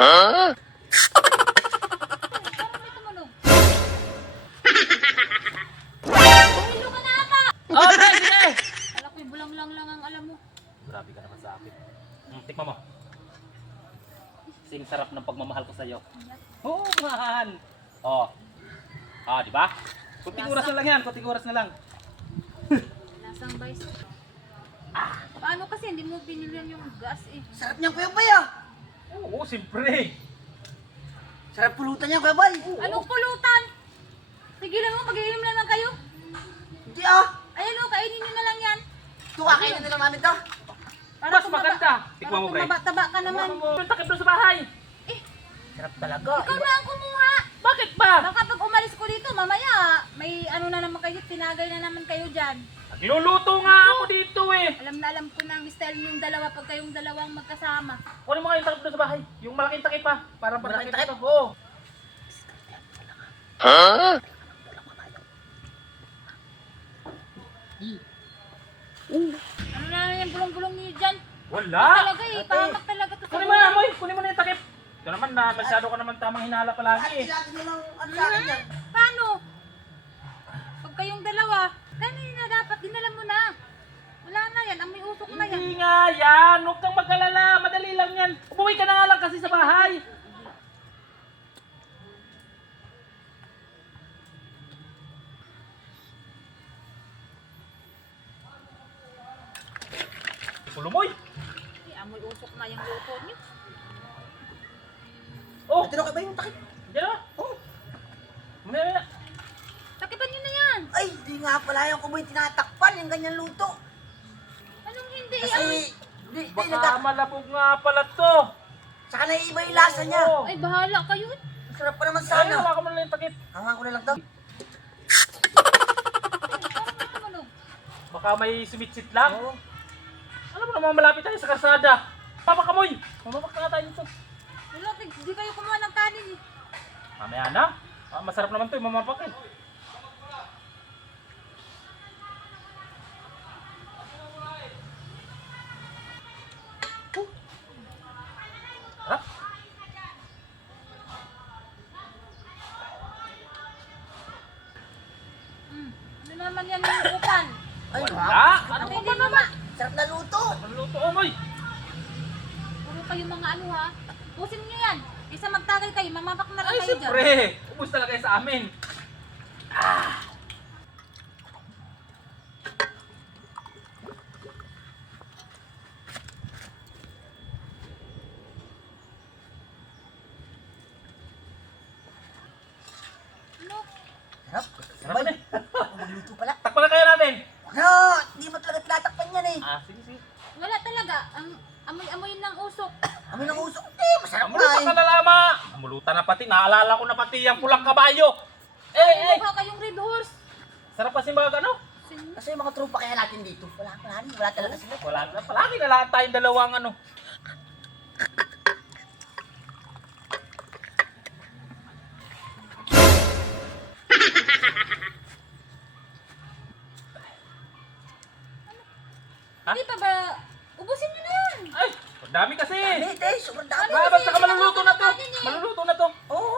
Huh? Parang may tumunog. Bumilo ka na ata! Oh, pre, sige! Alam ko'y bulang lang ang alam mo. Grabe ka naman sa akin. Tikman mo. Sing sarap ng pagmamahal ko sa'yo. Oo, mahal. Oh. Ah, di ba? Kunting oras na lang yan, kunting oras na lang. Lasang vice. Paano kasi hindi mo binilihan yung gas eh? Sarap niyang Kuya Bay ah. Oo, siyempre. Sarap pulutan niya Kuya Bay. Anong pulutan? Tigilan mo, mag-iinom na lang kayo. Hindi ah. Ayan o, kainin nyo na lang yan. Ito kakainin na lang namin to. Para Mas maganda. Tikman mo, pre. tumaba-taba ka naman. Takip doon sa bahay. Sarap talaga. Ikaw na ang kumuha. Bakit ba? Baka pag umalis ko dito, mamaya, may ano na naman kayo, tinagay na naman kayo dyan. Nagluluto nga ako dito eh. Alam na alam ko na ang style niyong dalawa pag kayong dalawang magkasama. Kunin mo nga yung takip doon sa bahay. Yung malaking takip pa. Parang Malaking takip. takip? Oo. Huh? Ano na lang yung bulong-bulong niyo dyan? Wala. Talaga eh, pahamak talaga to sa Kunin mo na, Moy. Kunin mo na yung takip. Ito naman na, masyado ka naman tamang hinala palagi eh. Lagi nyo lang ano sa akin yan. Paano? Pag kayong dalawa, kanina dapat dinala mo na. Wala na yan, amoy usok na yan. Hindi nga yan. Huwag kang mag-alala. Madali lang yan. Umuwi ka na nga lang kasi sa bahay. Pulumoy. Ay, amoy usok na yung luto niyo. Oh, Ito na Kuya Bay yung takip. diyan na. Oh. Mamaya. Takipan niyo na yan. Ay, di nga pala yung kumoy tinatakpan yung ganyan luto. Anong hindi? Kasi, di Baka nagka... malabog nga pala to. Saka naiiba yung lasa niya. Oo. Ay, bahala kayo. Ang sarap pa naman Ay, sana. wala ka man lang yung takip. Hangang ko na lang to. Parang may tumunog. Baka may sumitsit lang. Oo. Alam mo naman malapit tayo sa karsada. Papakamoy. Mamabak na nga tayo dito. Wala, hindi kayo kumuha ng kanin eh. Mamaya na. Ah, masarap naman to yung mamapak eh. Sarap. Ano naman yan yung upan? Ay, Wala. wow. Ano Hindi pa naman. Sarap na luto. Maluto oh, Moy. Puro kayo mga ano ha. Pusin niyo yan. Isa magtagal kayo, mamapak na lang Ay, kayo dyan. siyempre. Ubus talaga yan sa amin. Ano? Sarap. Sarap na eh. Magluto pala. Takpan na kaya natin. No, hindi mo talaga tinatakpan yan eh. Ah, sige, sige. Wala talaga. Ang amoy-amoy ng usok. Amoy ng usok. Eh, masarap na Amulutan ka eh. na lama. Amulutan na pati. Naalala ko na pati yung pulang kabayo. Eh, eh. Mukha kayong red horse. Sarap kasi mga ano. Kasi yung mga tropa kaya natin dito. Wala talaga sila. Wala na. Palagi na lahat tayong dalawang ano. Ha? Hindi pa ba? Ubusin niyo na yan. Ay, ang dami kasi. Hindi, te. Sobrang dami. Ano? Basta ka maluluto na to. Kanin eh. Maluluto na to. Oo.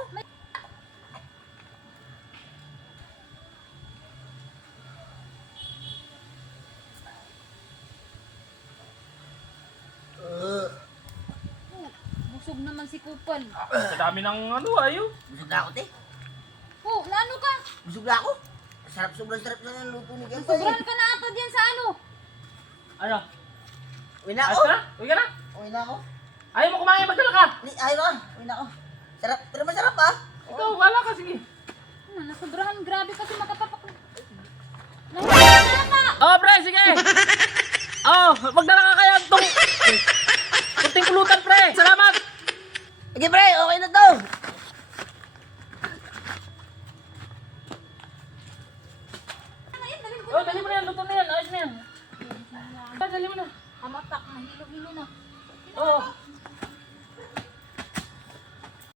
Busog naman si Kupal. Sa dami ng ano ayo. Busog na ako, te. Oh, naano ka? Busog na ako. Sobrang sarap na ng luto ni Kuya Bay. Sobrahan ka na ata dyan sa ano. Ano? Uwi na Ayos ako. ka na? Uwi ka na? Uwi na ako. Ayaw mo kumain, magdala ka. Ayaw na. Uwi na ako. Sarap. Pero masarap ah. Ikaw, wala ka, sige. Nasobrahan, grabe kasi makapapak. Nahuli na ata. Oh, pre, sige. Oh, magdala ka kaya itong... Kunting pulutan, pre. Salamat. Sige, pre. Okay na to. Ngayon, dalhin ko. Oh, dali mo na yan. Luto na yan. Ayos na yan. Dali mo na. Hamatak, nahilo-hilo na. Oh.